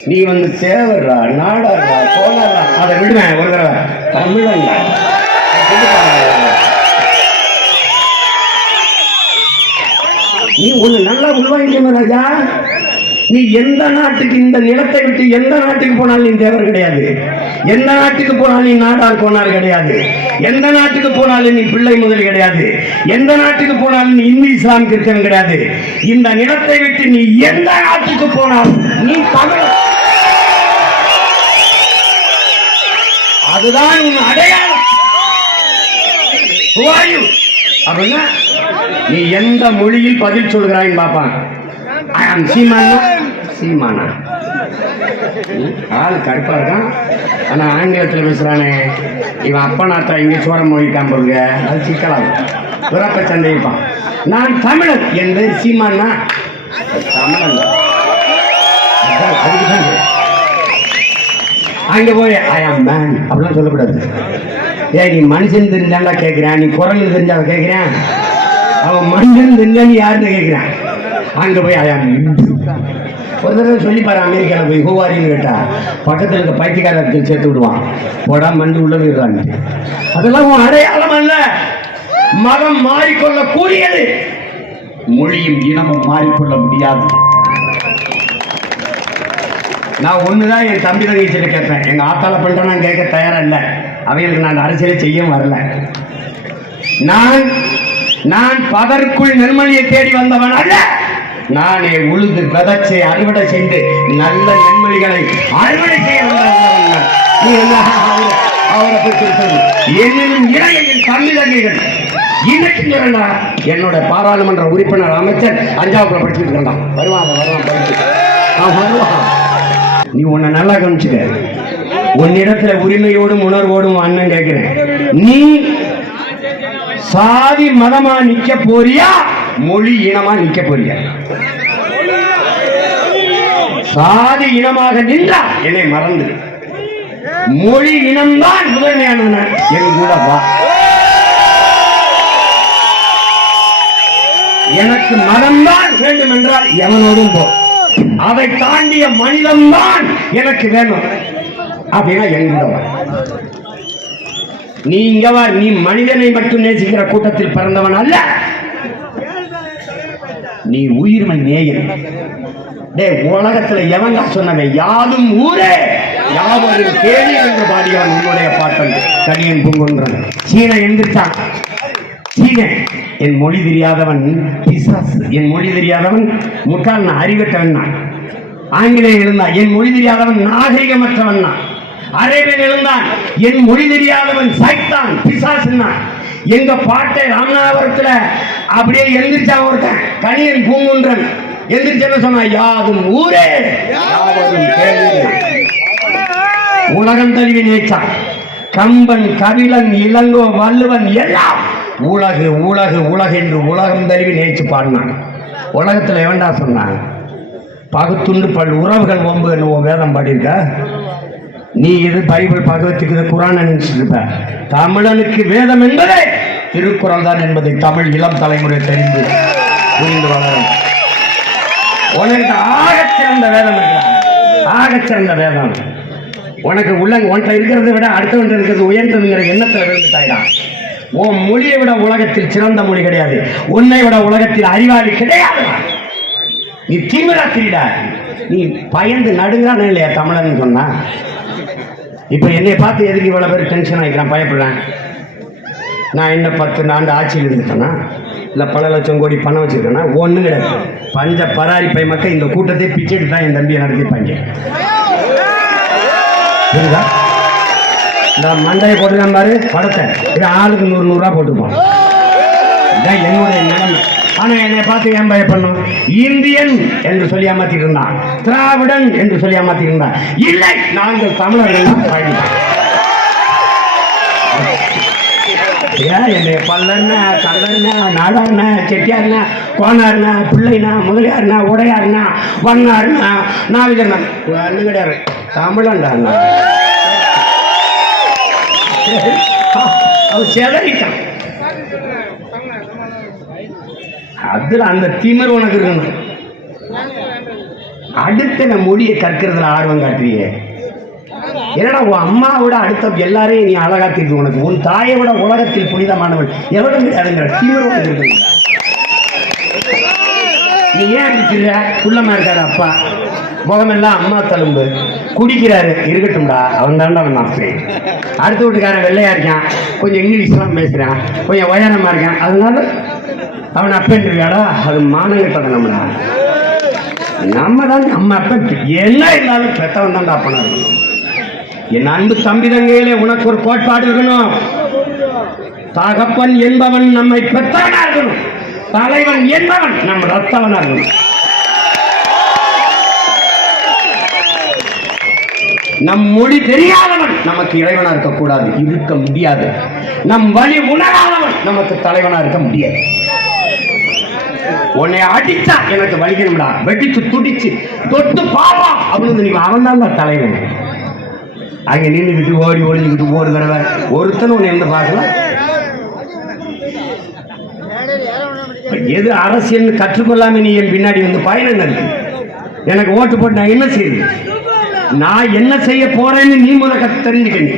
நீ வந்து தேவர்ரா நாடாரா கோலாரா? அதை விடுவேன் ஒரு தடவை. தமிழங்க நீ ஒண்ணு நல்லா உள்வாங்கிக்கணும் ராஜா? நீ எந்த நாட்டுக்கு இந்த நிலத்தை விட்டு எந்த நாட்டுக்கு போனாலும் நீ தேவர் கிடையாது. எந்த நாட்டுக்கு போனாலும் நீ நாடார் போனார் கிடையாது. எந்த நாட்டுக்கு போனாலும் நீ பிள்ளை முதல் கிடையாது. எந்த நாட்டுக்கு போனாலும் நீ இந்து இஸ்லாம் கிறிஸ்தன் கிடையாது. இந்த நிலத்தை விட்டு நீ எந்த நாட்டுக்கு போனாலும் நீ தமிழ். அதுதான் உன் அடையாளம். அப்படின்னா நீ எந்த மொழியில் பதில் சொல்கிறாய் பாப்பான் I சீமானா? ஆள் கடுப்பா இருக்கான். ஆனா ஆங்கிலத்தில் பேசுறானே. இவன் அப்பா நாத்தா இங்கே சோரம் மொழிக்காம போடுங்க அது சிக்கலாகும் பிறப்ப சந்தேகிப்பான். நான் தமிழன் என் சீமானா? தமிழன். அங்கே அங்க போய் ஐ ஆம் மேன் அப்படிலாம் சொல்லக்கூடாது. ஏய் நீ மனுஷன் தெரிஞ்சாண்டா கேட்குறேன் நீ குரங்கு தெரிஞ்சா கேட்கிறேன் அவன் மனுஷன் தெரிஞ்சா நீ யாருன்னு கேட்குறேன் அங்க போய் ஐ ஆம் ஒரு தடவை சொல்லி பாரு அமெரிக்காவில் போய் ஹூவாரின்னு கேட்டா. பக்கத்தில் இருக்க பைத்தியக்காரத்தில் சேர்த்து விடுவான். போடா மண்டு உள்ள போயிடுறான்னு அதெல்லாம் உன் அடையாளம் அல்ல. மதம் மாறிக்கொள்ள கூடியது மொழியும் இனமும் மாறிக்கொள்ள முடியாது. நான் ஒண்ணுதான் என் தம்பி தங்கச்சிட்ட கேட்பேன். எங்க ஆத்தால பண்ணிட்ட நான் கேட்க தயாரா இல்லை அவைகளுக்கு நான் அரசியலை செய்யவும் வரல. நான் நான் பதற்குள் நெல்மணியை தேடி வந்தவன் அல்ல. நானே உழுது விதைச்சு அறுவடை செய்து நல்ல நெல்மணிகளை அறுவடை செய்ய என்ன? அவரை- தமிழர்கள் என்னோட பாராளுமன்ற உறுப்பினர் அமைச்சர் அஞ்சாவது படிச்சுட்டு இருந்தான். வருவான் வருவான் படிச்சு. நீ உன்னை நல்லா கவனிச்சுக்க. உன்னிடத்துல உரிமையோடும் உணர்வோடும் அண்ணன் கேட்கிறேன். நீ சாதி மதமா நிக்க போறியா? மொழி இனமா நிக்க போறியா சாதி இனமாக நின்றா என்னை மறந்து மொழி இனம்தான் முதன்மையானவன. என் கூட வா. எனக்கு மதம்தான் வேண்டும் என்றால் எவனோடும் போ. அதை தாண்டிய மனிதம்தான் எனக்கு வேணும். அப்படின்னா என் நீ இங்கவா நீ மனிதனை மட்டும் நேசிக்கிற கூட்டத்தில் பிறந்தவன் அல்ல. நீ உயிர்மை நேயன் டேய் உலகத்துல எவங்க சொன்னவன்? யாதும் ஊரே. யாவரும் கேள்வி என்று பாடியான் உன்னுடைய பாட்டன். கனியன் பூங்குன்றன் சீன எந்திரிச்சான். சீன. என் மொழி தெரியாதவன் பிசாசு. என் மொழி தெரியாதவன் முட்டாள் நான் அறிவற்றவன் நான். ஆங்கிலேயன் இருந்தான் என் மொழி தெரியாதவன் நாகரிகமற்றவன் நான். அரேபியன் எழுந்தான். என் மொழி தெரியாதவன் சைத்தான் பிசாசுன்னா எங்க பாட்டை ராமநாதபுரத்துல அப்படியே எந்திரிச்சான் ஒருத்தன் கணியன் பூங்குன்றன். எந்திரிச்சேன்னு சொன்னா யாதும் ஊரே உலகம் தழுவி நினைச்சான் கம்பன் கபிலன் இளங்கோ வள்ளுவன் எல்லாம் உலகு உலகு உலகு என்று உலகம் தழுவி நேச்சு பாடினான். உலகத்துல எவன்டா சொன்னான்? பகுத்துண்டு பல் உறவுகள் ஒம்பு என்னவோ வேதம் பாடியிருக்க? நீ இது பைபிள் பகவத்துக்கு இது குரான் நினைச்சிட்டு இருப்ப தமிழனுக்கு வேதம் என்பதே திருக்குறள் தான் என்பதை தமிழ் இளம் தலைமுறை தெரிந்து புரிந்து வளரும் உனக்கு ஆகச் சிறந்த வேதம் இருக்கிறார். ஆகச் சிறந்த வேதம். உனக்கு உள்ள ஒன்றை இருக்கிறதை விட அடுத்தவன் இருக்கிறது உயர்ந்ததுங்கிற எண்ணத்துல விழுந்துட்டாயா உன் மொழியை விட உலகத்தில் சிறந்த மொழி கிடையாது. உன்னை விட உலகத்தில் அறிவாளி கிடையாது. நீ தீவிர திருடா. நீ பயந்து நடுங்கிறானே இல்லையா தமிழன் சொன்னா. இப்ப என்னை பார்த்து எதுக்கு இவ்வளவு பேர் டென்ஷன் ஆகிக்கிறான் பயப்படுறேன். நான் என்ன பத்து ஆண்டு ஆட்சியில் இருந்துட்டேனா? இல்லை பல லட்சம் கோடி பணம் வச்சுருக்கேன்னா ஒன்றும் கிடையாது. பஞ்ச பராரி பை மக்கள் இந்த கூட்டத்தை பிச்சைட்டு தான் என் தம்பியை நடத்திப்பாங்க. புரியுதா? இந்த மண்டையை போட்டுருக்கான் பாரு படத்தை. இது ஆளுக்கு நூறு நூறுரூவா போட்டுப்போம். இதான் என்னுடைய நிலைமை. ஆனா என்னை பார்த்து ஏன் பயப்படணும்? இந்தியன் என்று சொல்லி ஏமாத்திட்டு இருந்தான். திராவிடன் என்று சொல்லி ஏமாத்திட்டு இருந்தான். இல்லை நாங்கள் தமிழர்கள் தான் ஏன் என்னை பல்லண்ண கல்லண்ண நாடாருண்ண செட்டியார்னா கோனார்னா பிள்ளைனா முதலியார்னா உடையாருண்ணா வண்ணார்னா நாவிகர்ண்ணா அண்ணன் கிடையாது தமிழன்டா அவர் அவன் செதறிட்டான். அதுல அந்த திமிர் உனக்கு இருக்கணும். அடுத்த மொழியை கற்கிறதுல ஆர்வம் காட்டுறீங்க என்னடா உன் அம்மாவோட அடுத்த எல்லாரையும் நீ அழகாத்திருக்கு உனக்கு. உன் தாயை விட உலகத்தில் புனிதமானவள். எவ்வளவு கிடையாதுங்கிற தீவிரம் நீ ஏன் இருக்கிற குள்ளமா இருக்காரு அப்பா. முகமெல்லாம் அம்மா தழும்பு. குடிக்கிறாரு. இருக்கட்டும்டா. அவன் தான்டா அவன் அப்பே அடுத்த வீட்டுக்காரன் வெள்ளையா இருக்கான். கொஞ்சம் இங்கிலீஷ்லாம் பேசுறான். கொஞ்சம் உயரமா இருக்கான். அதனால அவன் அப்பேன்றியாடா அது மானங்கிட்ட நம்மளா. நம்ம தான் நம்ம அப்பன். என்ன இருந்தாலும் பெத்தவன் தான் அப்பனா இருக்கணும். என் அன்பு தம்பிதங்கையிலே உனக்கு ஒரு கோட்பாடு இருக்கணும். தகப்பன் என்பவன் நம்மை பெற்றவனா இருக்கணும். தலைவன் என்பவன் நம்ம ரத்தவனா இருக்கணும். நம் மொழி தெரியாதவன் நமக்கு இறைவனா இருக்கக்கூடாது. இருக்க முடியாது. நம் வழி உணராதவன் நமக்கு தலைவனா இருக்க முடியாது. உன்னை அடிச்சா எனக்கு வலிக்கணும்டா. வெடிச்சு துடிச்சு தொட்டு பாவா அப்படின்னு நீங்க அவன் தான் தலைவன். அங்க நின்றுக்கிட்டு ஓடி ஒளிஞ்சுக்கிட்டு ஒரு தடவை ஒருத்தன் உன்னை எந்த பார்க்கல? எது அரசியல் கற்றுக்கொள்ளாம நீ என் பின்னாடி வந்து பயணம் இருக்கு எனக்கு ஓட்டு போட்டு நான் என்ன செய்யுது நான் என்ன செய்ய போறேன்னு நீ முதல்ல கத்து தெரிஞ்சுக்க நீ.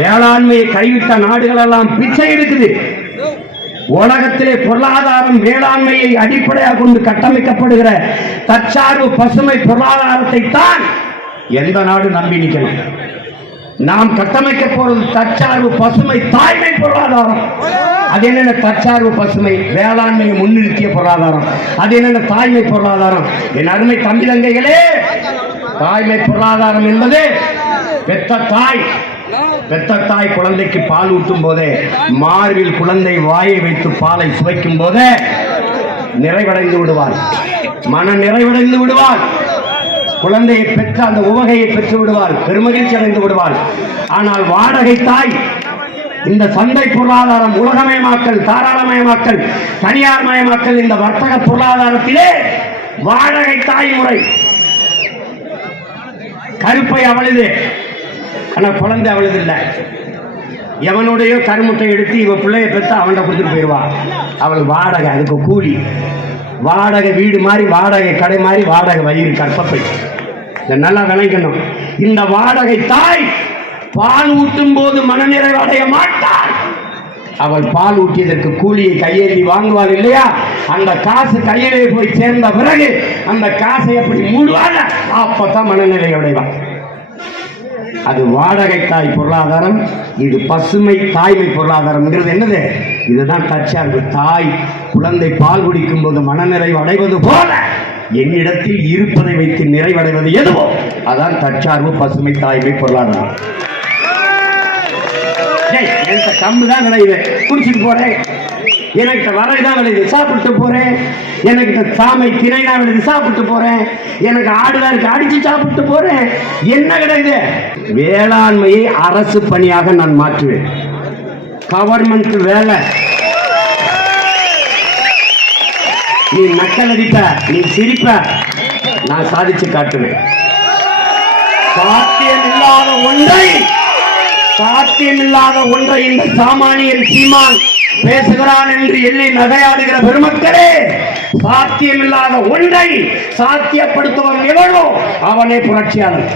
வேளாண்மையை கைவிட்ட நாடுகள் எல்லாம் பிச்சை எடுக்குது. உலகத்திலே பொருளாதாரம் வேளாண்மையை அடிப்படையாக கொண்டு கட்டமைக்கப்படுகிற தற்சார்பு பசுமை பொருளாதாரத்தை தான் எந்த நாடு நம்பி நிற்கணும் நாம் கட்டமைக்க போறது தற்சார்பு பசுமை தாய்மை பொருளாதாரம். அது என்னென்ன தற்சார்பு பசுமை? வேளாண்மையை முன்னிறுத்திய பொருளாதாரம். அது என்னென்ன தாய்மை பொருளாதாரம்? என் அருமை தம்பிலங்கைகளே தாய்மை பொருளாதாரம் என்பது பெத்த தாய். பெத்த தாய் குழந்தைக்கு பால் ஊட்டும் போதே மார்பில் குழந்தை வாயை வைத்து பாலை சுவைக்கும் போதே நிறைவடைந்து விடுவார். மன நிறைவடைந்து விடுவார். குழந்தையை பெற்ற அந்த உவகையை பெற்று விடுவார். பெருமகிழ்ச்சி அடைந்து விடுவார். ஆனால் வாடகை தாய் இந்த சந்தை பொருளாதாரம் உலகமயமாக்கல் தாராளமயமாக்கல் தனியார் மயமாக்கல் இந்த வர்த்தக பொருளாதாரத்திலே வாடகை தாய் முறை. கருப்பை அவளுது ஆனால் குழந்தை அவளுக்கு இல்லை. எவனுடைய கருமுட்டை எடுத்து இவ பிள்ளைய பெற்று அவன்கிட்ட கொடுத்துட்டு போயிடுவா அவள் வாடகை அதுக்கு கூலி. வாடகை வீடு மாதிரி வாடகை கடை மாதிரி வாடகை வயிறு கற்பப்பை. இதை நல்லா விளங்கணும். இந்த வாடகை தாய் பால் ஊட்டும் போது மனநிறைவு அடைய மாட்டாள். அவள் பால் ஊட்டியதற்கு கூலியை கையேறி வாங்குவாள் இல்லையா? அந்த காசு கையிலே போய் சேர்ந்த பிறகு அந்த காசை எப்படி மூடுவாங்க அப்பதான் மனநிலை அடைவாள். அது வாடகை தாய் பொருளாதாரம் இது பசுமை தாய்மை பொருளாதாரம்ங்கிறது என்னது? இதுதான் தற்சார்பு. தாய் குழந்தை பால் குடிக்கும் போது மனநிறைவு அடைவது போல என்னிடத்தில் இருப்பதை வைத்து நிறைவடைவது எதுவோ அதான் தற்சார்பு பசுமை தாய்மை பொருளாதாரம். டேய், என்கிட்ட கம்பு தான் விளையுது குடிச்சிட்டு போறேன். எனக்கு வரை தான் விளையுது சாப்பிட்டு போறேன். எனக்கு சாமை திணை தான் விளையுது சாப்பிட்டு போறேன். எனக்கு ஆடுதான் இருக்கு அடிச்சு சாப்பிட்டு போறேன். என்ன கிடையாது வேளாண்மையை அரசு பணியாக நான் மாற்றுவேன். கவர்மெண்ட் வேலை. நீ நக்கல் நீ சிரிப்ப நான் சாதிச்சு காட்டுவேன். சாத்தியம் இல்லாத ஒன்றை சாத்தியமில்லாத ஒன்றை இந்த சாமானியன் சீமான் பேசுகிறான் என்று எண்ணி நகையாடுகிற பெருமக்களே சாத்தியமில்லாத ஒன்றை சாத்தியப்படுத்துவன் எவனோ? அவனே புரட்சியாளன்.